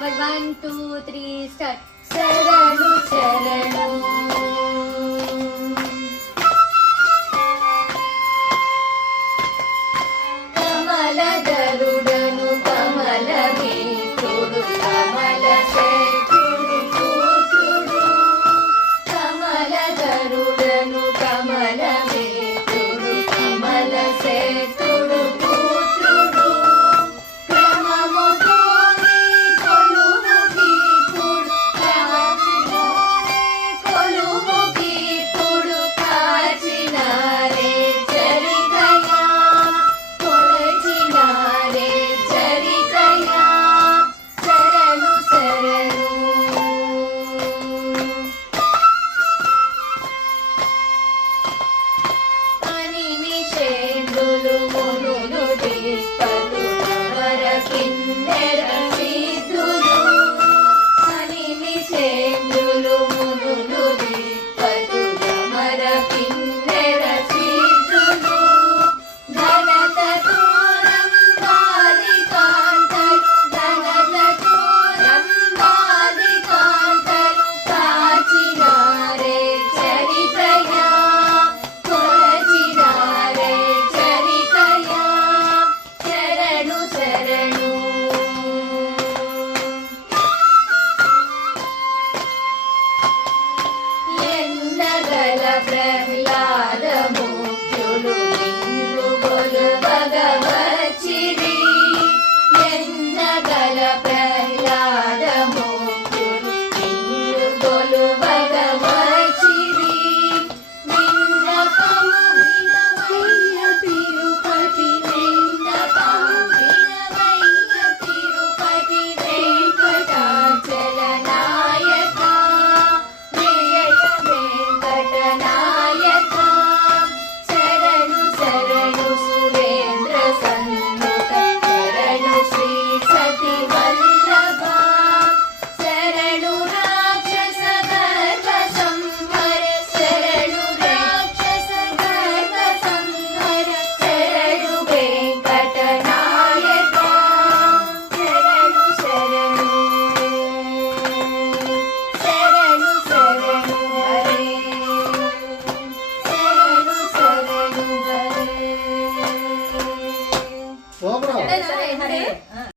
1 2 3 start. శరణు శరణు కమలధరుడను కమలమిత్రుడు కమల శేఖరుడు పుత్రుడు. కమలధరుడను కమలమిత్రుడు కమల శేఖరుడు పుత్రుడు. క్రమముతోనే కొలువుకీపుడు కొలువుకీపుడు కాచినారే చరికయా కొలచినారే చరికయా. శరణు శరణు అని నిషేధులు మునులు దిక్కలు వర కిన్నెర